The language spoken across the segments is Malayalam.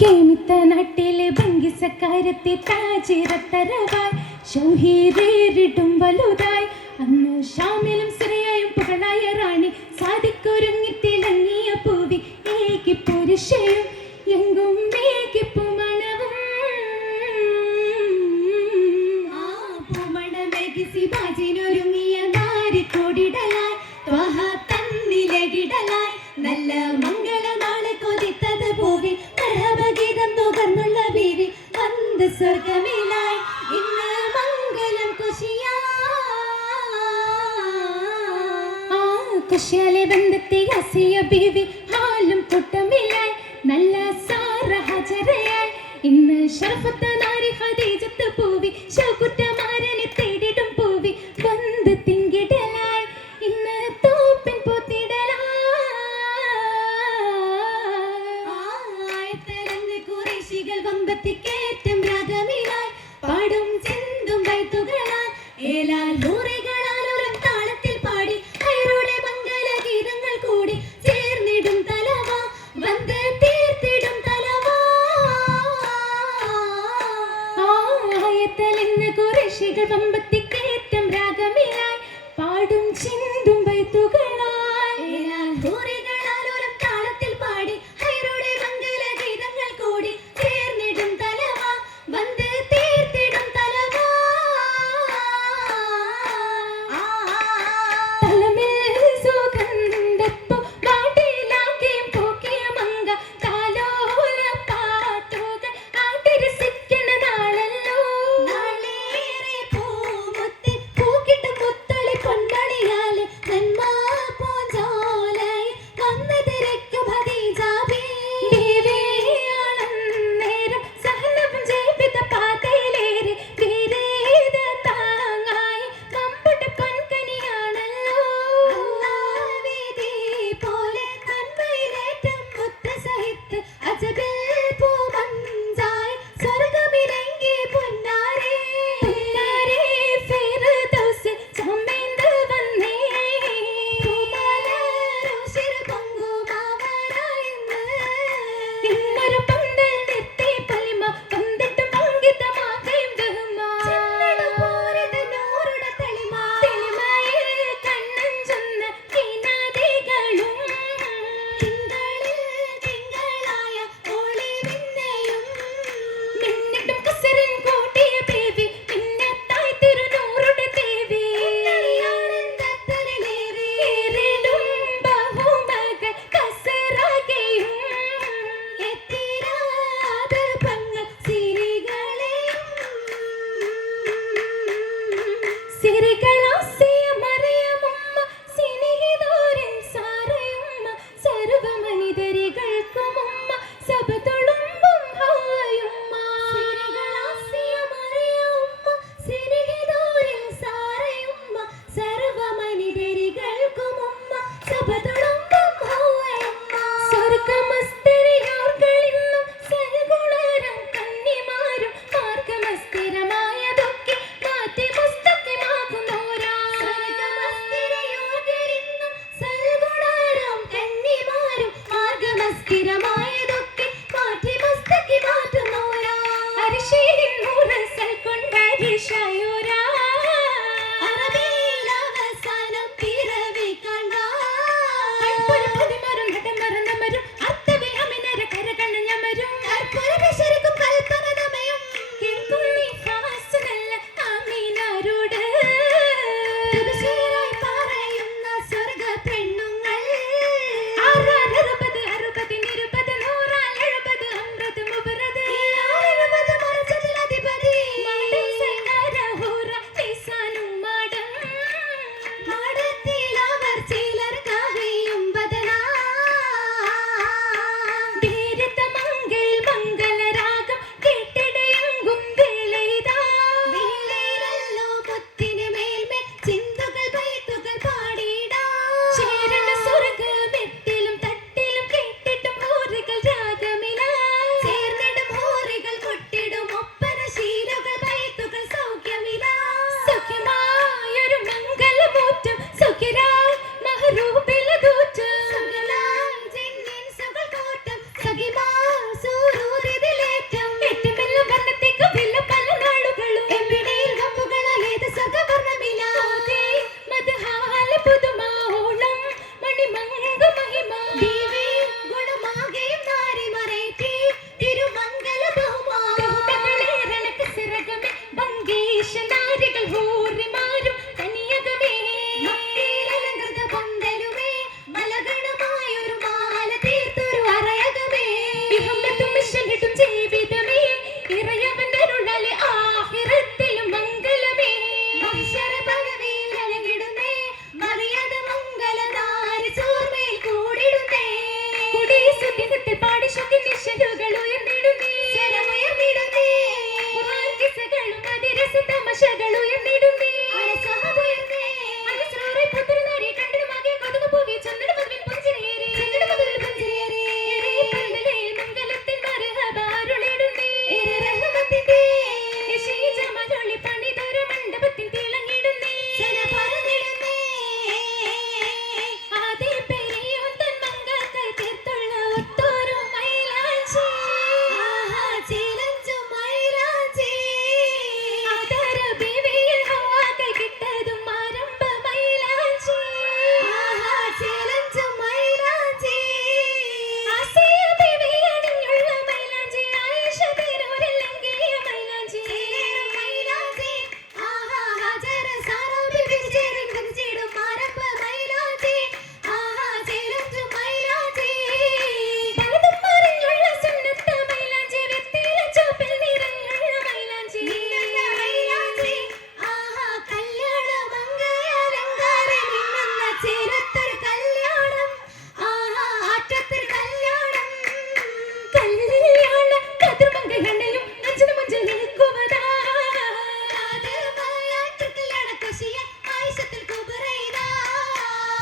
കേമിത്ത നാട്ടിലെ ഭംഗിസക്കാരത്തെ താജിറത്തരവായി ഷൗഹീറേറിടും വലുതായി അന്ന് ഷാമിലും സിറയായും പുകളായ റാണി സാധിക്കൊരുങ്ങി തിളങ്ങിയ പൂവി ഏകി പുരുഷേ എന്ത് സ്വർഗമേലായി ഇന്ന് മംഗലം കുശിയാ. കുശിയാലെ ബന്ധത്തെ അസിയ ബീവി സ്ഥിരമായതൊക്കെ മാറ്റി മസ്തക്കി മാറ്റുന്നോരാ അരിശീലിൽ നൂറസൽ കൊണ്ടരിശയോരാ പുതിമരും ഘട്ടം മറന്നമരും അത്തവി അമിനര കരകണ്ണ ഞമരും കർപ്പുര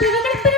¡Pero, pero, pero!